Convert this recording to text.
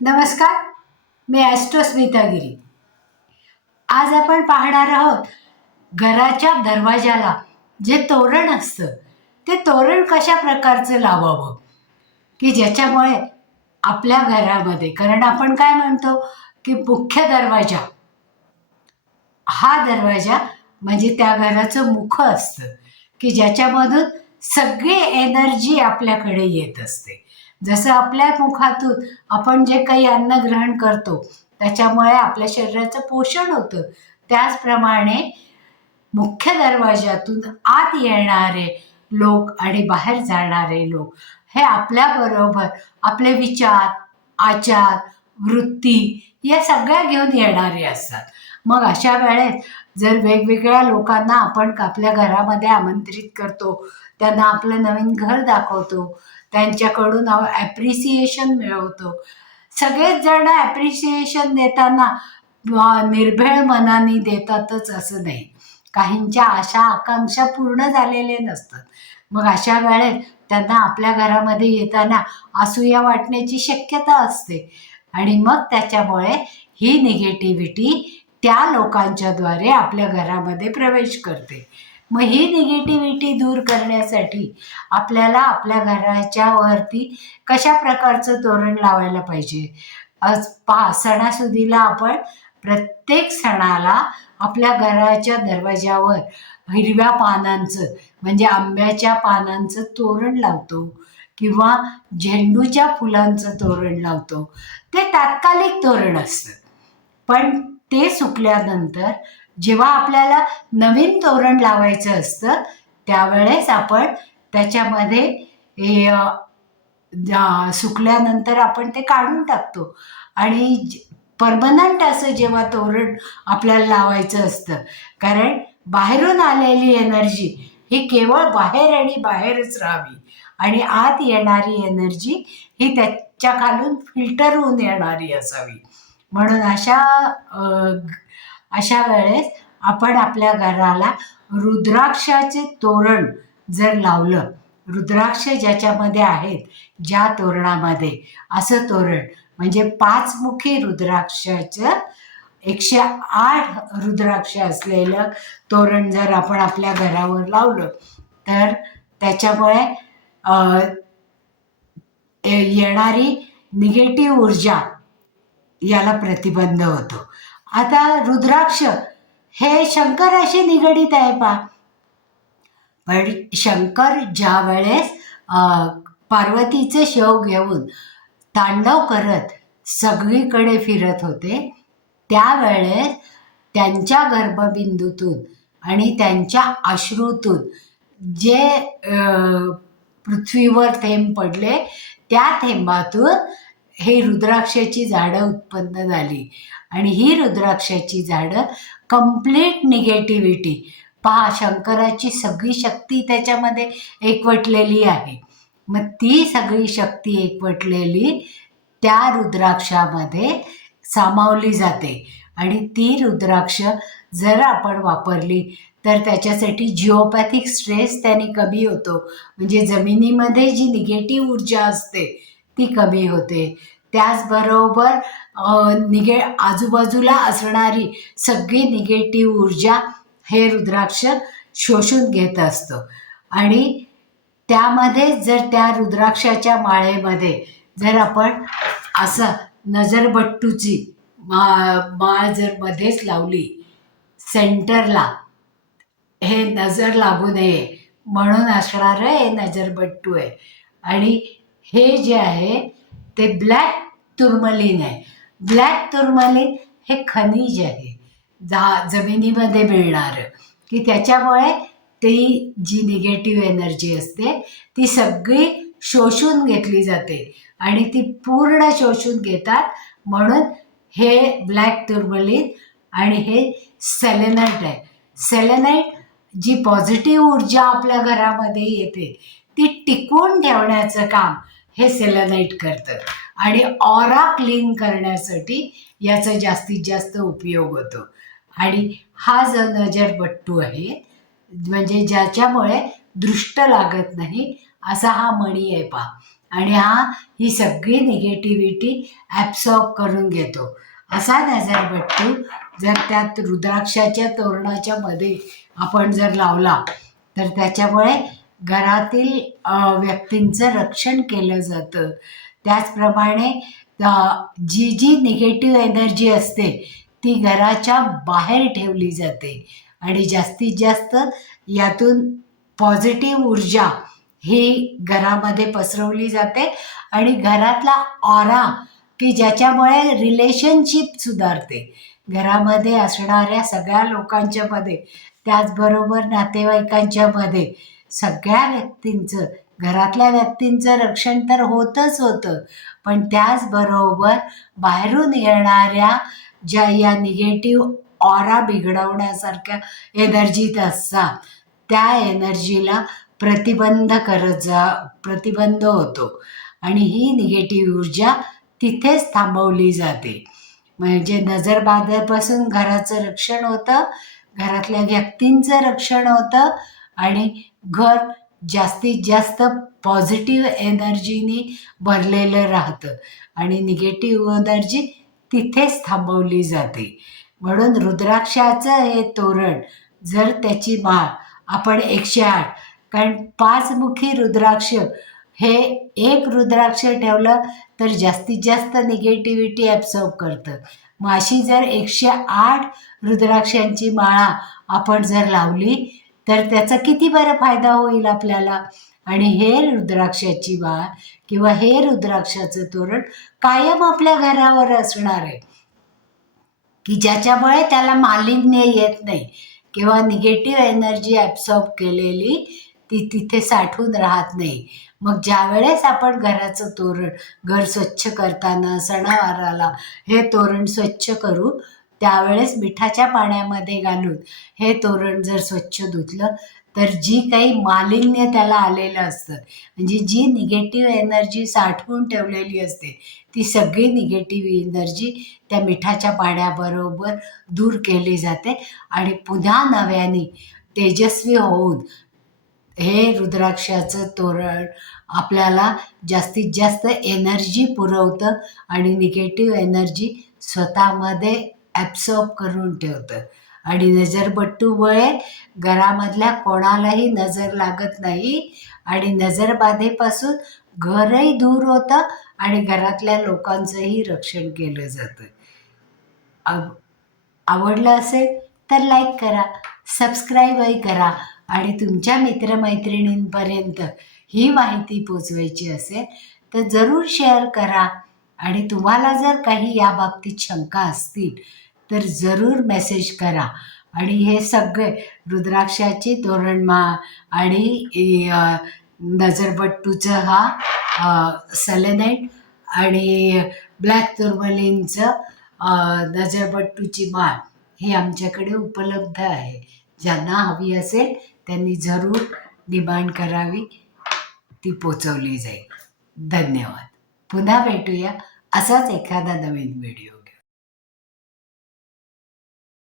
नमस्कार, मी ॲस्ट्रो स्मितागिरी. आज आपण पाहणार आहोत घराच्या दरवाजाला जे तोरण असतं ते तोरण कशा प्रकारचं लावावं की ज्याच्यामुळे आपल्या घरामध्ये, कारण आपण काय म्हणतो की मुख्य दरवाजा हा दरवाजा म्हणजे त्या घराचं मुख असतं की ज्याच्यामधून सगळी एनर्जी आपल्याकडे येत असते. जसं आपल्या मुखातून आपण जे काही अन्न ग्रहण करतो त्याच्यामुळे आपल्या शरीराचं पोषण होतं, त्याचप्रमाणे मुख्य दरवाजातून आत येणारे लोक आणि बाहेर जाणारे लोक हे आपल्याबरोबर आपले विचार, आचार, वृत्ती या सगळ्या घेऊन येणारे असतात. मग अशा वेळेस जर वेगवेगळ्या लोकांना आपण आपल्या घरामध्ये आमंत्रित करतो, त्यांना आपलं नवीन घर दाखवतो, त्यांच्याकडून ॲप्रिसिएशन मिळवतो. सगळेच जण ॲप्रिसिएशन देताना निर्भेळ मनाने देतातच असं नाही. काहींच्या आशा आकांक्षा पूर्ण झालेल्या नसतात. मग अशा वेळेस त्यांना आपल्या घरामध्ये येताना असूया वाटण्याची शक्यता असते आणि मग त्याच्यामुळे ही निगेटिव्हिटी त्या लोकांच्याद्वारे आपल्या घरामध्ये प्रवेश करते. मग ही निगेटिव्हिटी दूर करण्यासाठी आपल्याला आपल्या घराच्या वरती कशा प्रकारचं तोरण लावायला पाहिजे. सणासुदीला आपण प्रत्येक सणाला आपल्या घराच्या दरवाजावर हिरव्या पानांचं म्हणजे आंब्याच्या पानांचं तोरण लावतो किंवा झेंडूच्या फुलांचं तोरण लावतो. ते तात्कालिक तोरण असतं, पण ते सुकल्यानंतर जेव्हा आपल्याला नवीन तोरण लावायचं असतं त्यावेळेस आपण त्याच्यामध्ये सुकल्यानंतर आपण ते काढून टाकतो आणि परमनंट असं जेव्हा तोरण आपल्याला लावायचं असतं, कारण बाहेरून आलेली एनर्जी ही केवळ बाहेर आणि बाहेरच राहावी आणि आत येणारी एनर्जी ही त्याच्या खालून फिल्टर होऊन येणारी असावी. म्हणून अशा वेळेस आपण आपल्या घराला रुद्राक्षाचे तोरण जर लावलं, रुद्राक्ष ज्याच्यामध्ये आहेत ज्या तोरणामध्ये, असं तोरण म्हणजे 5 मुखी रुद्राक्षाचं 108 रुद्राक्ष असलेलं तोरण जर आपण आपल्या घरावर लावलं तर त्याच्यामुळे येणारी निगेटिव्ह ऊर्जा याला प्रतिबंध होतो. आता रुद्राक्ष हे शंकराशी निगडीत आहे पहा. पण शंकर ज्या वेळेस पार्वतीचे शव घेऊन तांडव करत सगळीकडे फिरत होते त्यावेळेस त्यांच्या गर्भबिंदूतून आणि त्यांच्या अश्रूतून जे पृथ्वीवर थेंब पडले त्या थेंबातून हे रुद्राक्षाची झाडं उत्पन्न झाली आणि ही रुद्राक्षाची झाडं कंप्लीट निगेटिव्हिटी, पहा शंकराची सगळी शक्ती त्याच्यामध्ये एकवटलेली आहे. मग ती सगळी शक्ती एकवटलेली त्या रुद्राक्षामध्ये सामावली जाते आणि ती रुद्राक्ष जर आपण वापरली तर त्याच्यासाठी जिओपॅथिक स्ट्रेस त्याने कमी होतो, म्हणजे जमिनीमध्ये जी निगेटिव्ह ऊर्जा असते ती कमी होते. त्याचबरोबर आजूबाजूला असणारी सगळी निगेटिव्ह ऊर्जा हे रुद्राक्ष शोषून घेत असतं आणि त्यामध्ये जर त्या रुद्राक्षाच्या माळेमध्ये जर आपण असं नजरबट्टूची माळ जर मध्येच लावली सेंटरला, हे नजर लागू नये म्हणून असणारं हे नजरबट्टू आहे. आणि हे जे आहे ते ब्लॅक तुर्मलिन आहे. ब्लॅक तुर्मलिन हे खनिज आहे जमिनीमध्ये मिळणारं, की त्याच्यामुळे ती जी निगेटिव्ह एनर्जी असते ती सगळी शोषून घेतली जाते आणि ती पूर्ण शोषून घेतात. म्हणून हे ब्लॅक तुर्मलिन आणि हे सेलेनाइट आहे. सेलेनाइट जी पॉझिटिव्ह ऊर्जा आपल्या घरामध्ये येते ती टिकवून ठेवण्याचं काम हे सेलेनाइट करतं आणि ऑरा क्लीन करण्यासाठी याचा जास्तीत जास्त उपयोग होतो. आणि हा जो नजरबट्टू आहे म्हणजे ज्याच्यामुळे दृष्ट लागत नाही असा हा मणी आहे पहा. आणि हा ही सगळी निगेटिव्हिटी ॲब्सॉर्ब करून घेतो. असा नजरबट्टू जर त्यात रुद्राक्षाच्या तोरणाच्या मध्ये आपण जर लावला तर त्याच्यामुळे घरातील व्यक्तींचं रक्षण केलं जातं. त्याचप्रमाणे जी जी निगेटिव्ह एनर्जी असते ती घराच्या बाहेर ठेवली जाते आणि जास्तीत जास्त यातून पॉझिटिव्ह ऊर्जा ही घरामध्ये पसरवली जाते आणि घरातला ऑरा की ज्याच्यामुळे रिलेशनशिप सुधारते. घरामध्ये असणाऱ्या सगळ्या लोकांच्या मध्ये, त्याचबरोबर नातेवाईकांच्या मध्ये सगळ्या व्यक्तींचं, घरातल्या व्यक्तींचं रक्षण तर होतच होतं, पण त्याचबरोबर बाहेरून येणाऱ्या ज्या या निगेटिव्ह ऑरा बिघडवण्यासारख्या एनर्जीत असतात त्या एनर्जीला प्रतिबंध होतो आणि ही निगेटिव्ह ऊर्जा तिथेच थांबवली जाते. म्हणजे नजरबाधेपासून घराचं रक्षण होतं, घरातल्या व्यक्तींचं रक्षण होतं आणि घर जास्तीत जास्त पॉझिटिव्ह एनर्जीनी भरलेलं राहतं आणि निगेटिव्ह एनर्जी तिथेच थांबवली जाते. म्हणून रुद्राक्षाचं हे तोरण जर त्याची माळ आपण 108, कारण 5 मुखी रुद्राक्ष, हे एक रुद्राक्ष ठेवलं तर जास्तीत जास्त निगेटिव्हिटी ॲब्सॉर्ब करतं. मग अशी जर 108 रुद्राक्षांची माळा आपण जर लावली तर त्याचा किती बरा फायदा होईल आपल्याला. आणि हे रुद्राक्षाची माळ किंवा हे रुद्राक्षाचं तोरण कायम आपल्या घरावर असणार आहे की ज्याच्यामुळे त्याला मालिन्य येत नाही किंवा निगेटिव्ह एनर्जी ॲब्सॉर्ब केलेली ती तिथे साठून राहत नाही. मग ज्यावेळेस आपण घराचं तोरण, घर स्वच्छ करताना सणावाराला हे तोरण स्वच्छ करू त्यावेळेस मिठाच्या पाण्यामध्ये घालून हे तोरण जर स्वच्छ धुतलं तर जी काही मालिन्य त्याला आलेलं असतं, म्हणजे जी निगेटिव्ह एनर्जी साठवून ठेवलेली असते ती सगळी निगेटिव्ह एनर्जी त्या मिठाच्या पाण्याबरोबर दूर केली जाते आणि पुन्हा नव्याने तेजस्वी होऊन हे रुद्राक्षाचं तोरण आपल्याला जास्तीत जास्त एनर्जी पुरवतं आणि निगेटिव्ह एनर्जी स्वतःमध्ये ॲब्सॉर्ब करून ठेवतं आणि नजरबट्टूमुळे घरामधल्या कोणालाही नजर लागत नाही आणि नजरबाधेपासून घरही दूर होतं आणि घरातल्या लोकांचंही रक्षण केलं जातं. आवडलं असेल तर लाईक करा, सबस्क्राईबही करा आणि तुमच्या मित्रमैत्रिणींपर्यंत ही माहिती पोचवायची असेल तर जरूर शेअर करा. आणि तुम्हाला जर काही याबाबतीत शंका असतील तर जरूर मेसेज करा. आणि हे सगळे रुद्राक्षाची तोरणमाळ आणि नजरबट्टूचं हा सेलेनाईट आणि ब्लॅक टुर्मलिनचं नजरबट्टूची माळ ही आमच्याकडे उपलब्ध आहे. ज्यांना हवी असेल त्यांनी जरूर डिमांड करावी, ती पोचवली जाईल. धन्यवाद. पुन्हा भेटूया असाच एखादा नवीन व्हिडिओ.